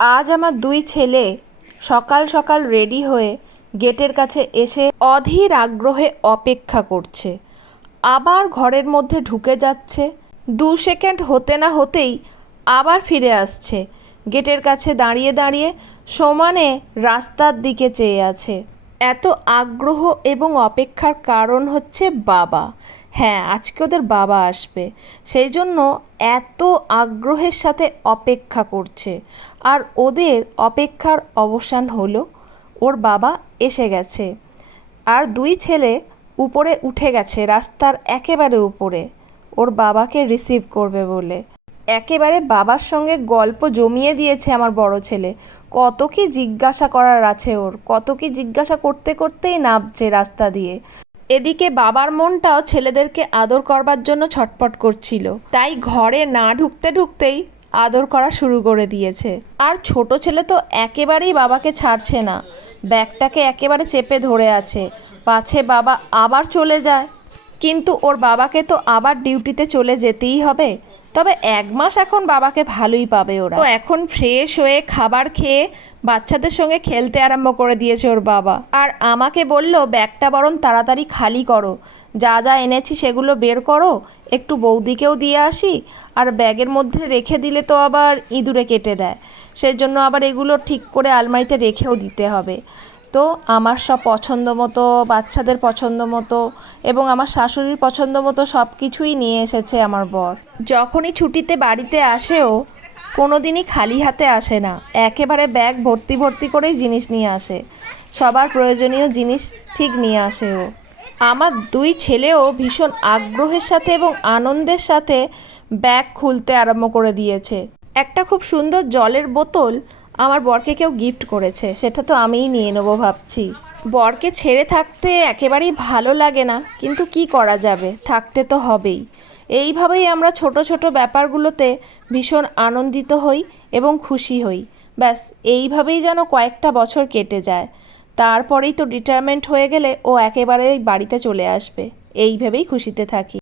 আজ আমার দুই ছেলে সকাল সকাল রেডি হয়ে গেটের কাছে এসে অধীর আগ্রহে অপেক্ষা করছে। আবার ঘরের মধ্যে ঢুকে যাচ্ছে। দু সেকেন্ড হতে না হতেই আবার ফিরে আসছে। গেটের কাছে দাঁড়িয়ে দাঁড়িয়ে সমানে রাস্তার দিকে চেয়ে আছে। এত আগ্রহ এবং অপেক্ষার কারণ হচ্ছে বাবা। হ্যাঁ আজকে ওদের বাবা আসবে। সেই জন্য এত আগ্রহের সাথে অপেক্ষা করছে। আর ওদের অপেক্ষার অবসান হলো, ওর বাবা এসে গেছে। আর দুই ছেলে উপরে উঠে গেছে, রাস্তার একেবারে উপরে। ওর বাবাকে রিসিভ করবে বলে। একেবারে বাবার সঙ্গে গল্প জমিয়ে দিয়েছে আমার বড় ছেলে। কত কি জিজ্ঞাসা করার আছে ওর, কত কি জিজ্ঞাসা করতে করতেই নামছে রাস্তা দিয়ে। এদিকে বাবার মনটাও ছেলেদেরকে আদর করবার জন্য ছটপট করছিল। তাই ঘরে না ঢুকতে ঢুকতেই আদর করা শুরু করে দিয়েছে। আর ছোট ছেলে তো একেবারেই বাবাকে ছাড়ছে না। ব্যাগটাকে একেবারে চেপে ধরে আছে। পাছে বাবা আবার চলে যায়। কিন্তু ওর বাবাকে তো আবার ডিউটিতে চলে যেতেই হবে। তবে এক মাস এখন বাবাকে ভালোই পাবে ওরা। তো এখন ফ্রেশ হয়ে খাবার খেয়ে বাচ্চাদের সঙ্গে খেলতে আরম্ভ করে দিয়েছে ওর বাবা। আর আমাকে বলল, ব্যাগটা বরং তাড়াতাড়ি খালি করো। যা যা এনেছি সেগুলো বের করো, একটু বৌদিকেও দিয়ে আসি, আর ব্যাগের মধ্যে রেখে দিলে তো আবার ইঁদুরে কেটে দেয়। সেই জন্য আবার এগুলো ঠিক করে আলমারিতে রেখেও দিতে হবে। তো আমার সব পছন্দ মতো, বাচ্চাদের পছন্দ মতো এবং আমার শাশুড়ির পছন্দ মতো সব কিছুই নিয়ে এসেছে আমার বর। যখনই ছুটিতে বাড়িতে আসেও কোনো দিনই খালি হাতে আসে না। একেবারে ব্যাগ ভর্তি ভর্তি করেই জিনিস নিয়ে আসে। সবার প্রয়োজনীয় জিনিস ঠিক নিয়ে আসে ও। আমার দুই ছেলেও ভীষণ আগ্রহের সাথে এবং আনন্দের সাথে ব্যাগ খুলতে আরম্ভ করে দিয়েছে। একটা খুব সুন্দর জলের বোতল আমার বরকে কেউ গিফট করেছে, সেটা তো আমিই নিয়ে নেব ভাবছি। বরকে ছেড়ে থাকতে একেবারেই ভালো লাগে না, কিন্তু কি করা যাবে? থাকতে তো হবেই। এইভাবেই আমরা ছোট ছোট ব্যাপারগুলোতে ভীষণ আনন্দিত হই এবং খুশি হই। ব্যাস, এইভাবেই যেন কয়েকটা বছর কেটে যায়। তারপরেই তো ডিটারমেন্ট হয়ে গেলে ও একেবারেই বাড়িতে চলে আসবে। এই ভেবেই খুশিতে থাকি।